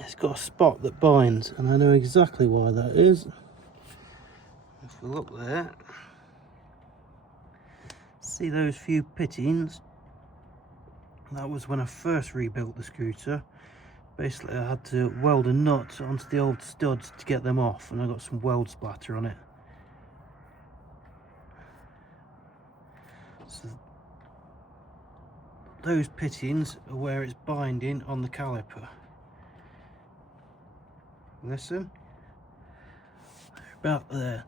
it's got a spot that binds, and I know exactly why that is. If we look there, see those few pittings? That was when I first rebuilt the scooter. Basically I had to weld a nut onto the old studs to get them off, and I got some weld splatter on it. So those pittings are where it's binding on the caliper. Listen, about there.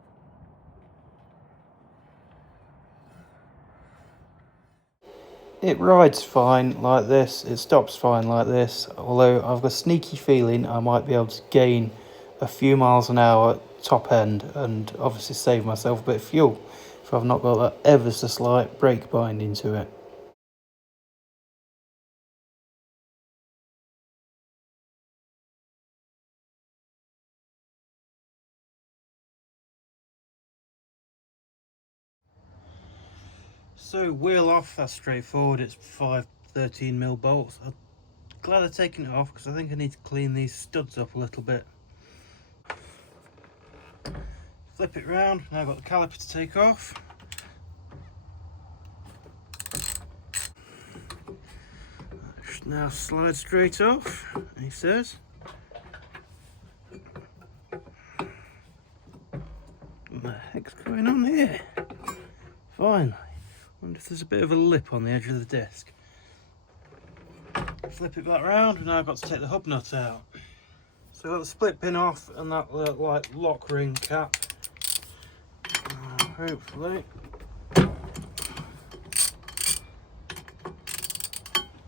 It rides fine like this, it stops fine like this, although I've got a sneaky feeling I might be able to gain a few miles an hour top end and obviously save myself a bit of fuel if I've not got that ever so slight brake binding to it. So wheel off, that's straightforward, it's 5 13mm bolts. I'm glad I've taken it off because I think I need to clean these studs up a little bit. Flip it round, now I've got the caliper to take off. Now slide straight off, he says. What the heck's going on here? Finally. Wonder if there's a bit of a lip on the edge of the disc. Flip it back round, and now I've got to take the hub nut out. So I've got the split pin off and that like lock ring cap. Hopefully. It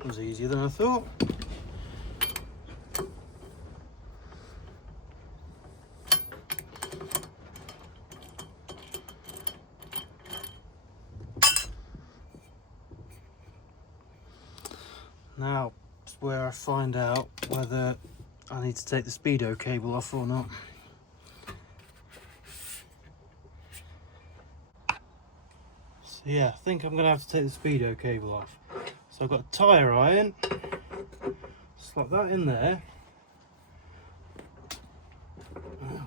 was easier than I thought. Now is where I find out whether I need to take the speedo cable off or not. So yeah, I think I'm going to have to take the speedo cable off. So I've got a tyre iron, slot that in there. Oh,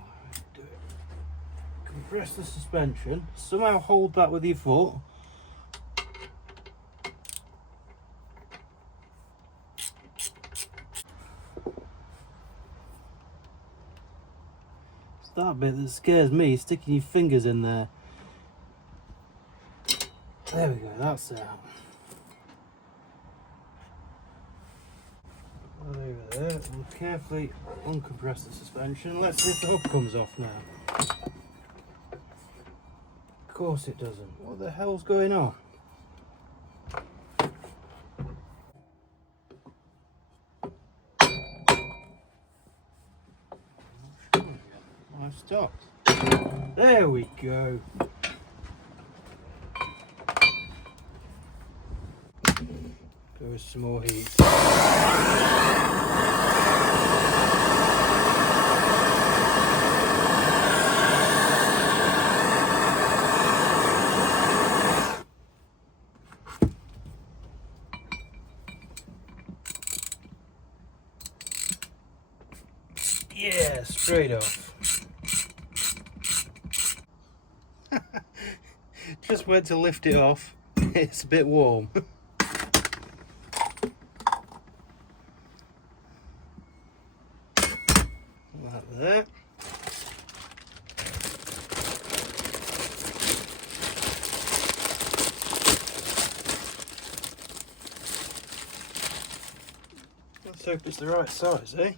do it. Compress the suspension, somehow hold that with your foot. It's that bit that scares me, sticking your fingers in there. There we go, that's out. Over there, we'll carefully uncompress the suspension. Let's see if the hub comes off now. Of course it doesn't. What the hell's going on? I've stopped. There we go. Go with some more heat. Yeah, straight off. Just went to lift it off. It's a bit warm. Like that. Let's hope it's the right size, eh?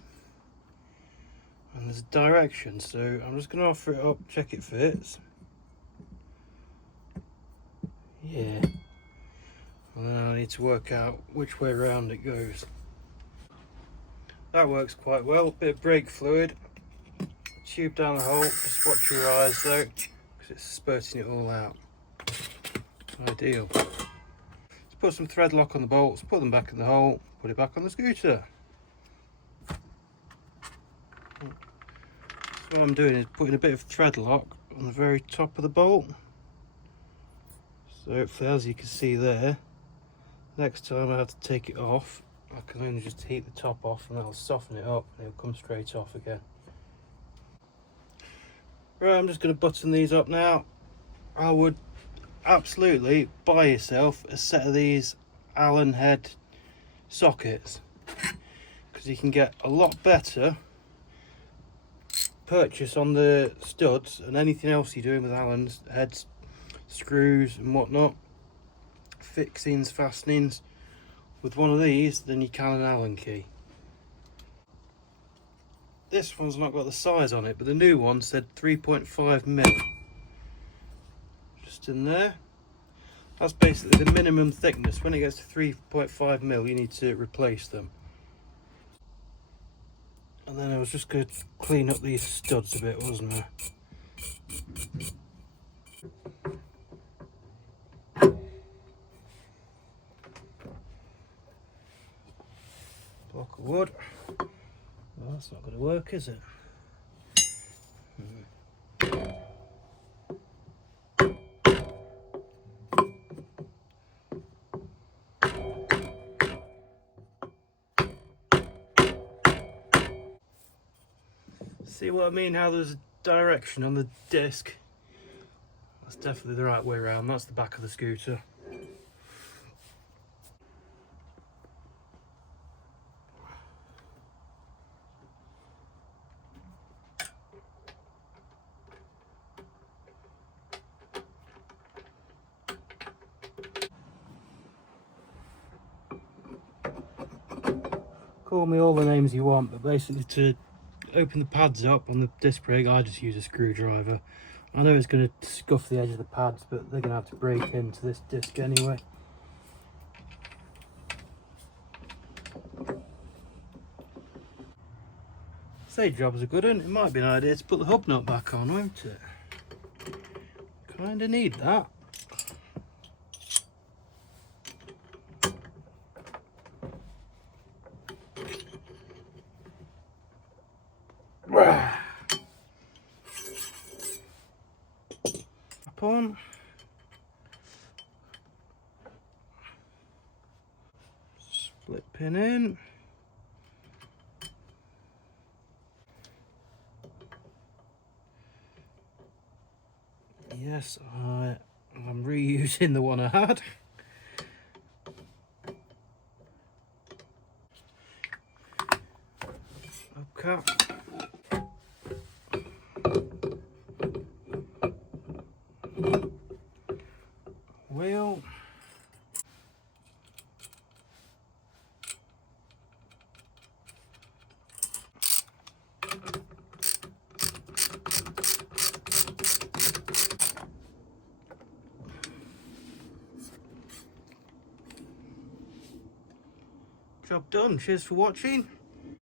And there's a direction, so I'm just going to offer it up, check it fits. Yeah. And then I need to work out which way around it goes. That works quite well. Bit of brake fluid. Tube down the hole. Just watch your eyes though, because it's spurting it all out. Ideal. Let's put some thread lock on the bolts, put them back in the hole, put it back on the scooter. So what I'm doing is putting a bit of thread lock on the very top of the bolt. So hopefully, as you can see there, next time I have to take it off, I can only just heat the top off and that'll soften it up and it'll come straight off again. Right, I'm just going to button these up now. I would absolutely buy yourself a set of these Allen head sockets, because you can get a lot better purchase on the studs and anything else you're doing with Allen heads, screws and whatnot, fixings, fastenings, with one of these than you can an Allen key. This one's not got the size on it, but the new one said 3.5mm. Just in there. That's basically the minimum thickness. When it gets to 3.5mm, you need to replace them. And then I was just going to clean up these studs a bit, wasn't I? Block of wood. Well, that's not going to work, is it? See what I mean? How there's a direction on the disc? That's definitely the right way around. That's the back of the scooter. Call me all the names you want, but basically to open the pads up on the disc brake, I just use a screwdriver. I know it's going to scuff the edge of the pads, but they're going to have to break into this disc anyway. Say job's a good one. It might be an idea to put the hub nut back on, won't it? Kinda need that. Up on. Split pin in. Yes, I'm reusing the one I had. Hubcap. Wheel. Job done. Cheers for watching.